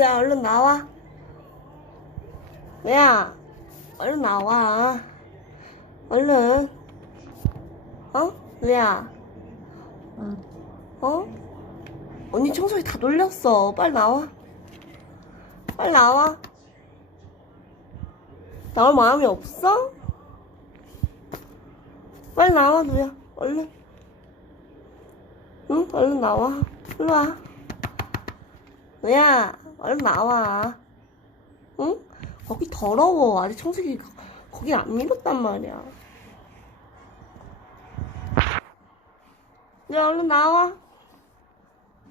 야, 얼른 나와. 야, 얼른 나와. 얼른. 어? 야, 응. 어? 언니 청소기 다 돌렸어. 빨리 나와. 빨리 나와. 나올 마음이 없어? 빨리 나와, 누야. 얼른. 응? 얼른 나와. 일로 와. 누야, 얼른 나와. 응? 거기 더러워. 아직 청소기 거기 안 밀었단 말이야. 누야, 얼른 나와.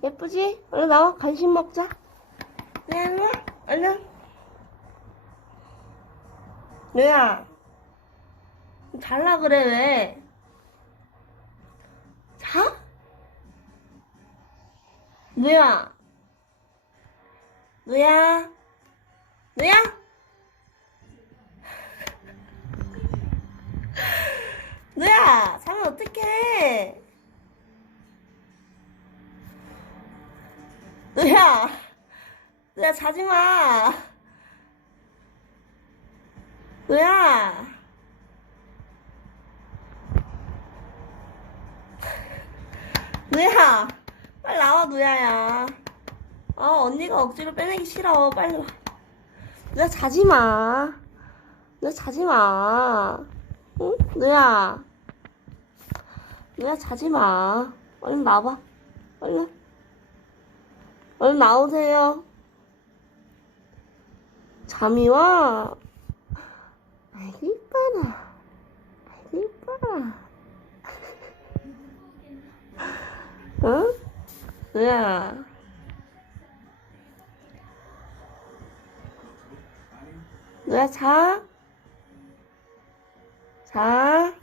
예쁘지? 얼른 나와. 간식 먹자. 누야, 일로 와. 얼른. 누야, 잘라 그래, 왜? 자? 누야, 누야, 누야? 누야, 자면 어떡해? 누야, 누야, 자지 마. 누야, 누야, 빨리 나와, 누야야. 언니가 억지로 빼내기 싫어. 빨리 와. 누야, 자지 마. 누야, 자지 마. 응? 누야, 누야, 자지 마. 얼른 나와. 얼른. 얼른 나오세요. 잠이 와? 아이고, 이뻐라. 아이고, 이뻐라. 응? 누야. 누야, 자. 자.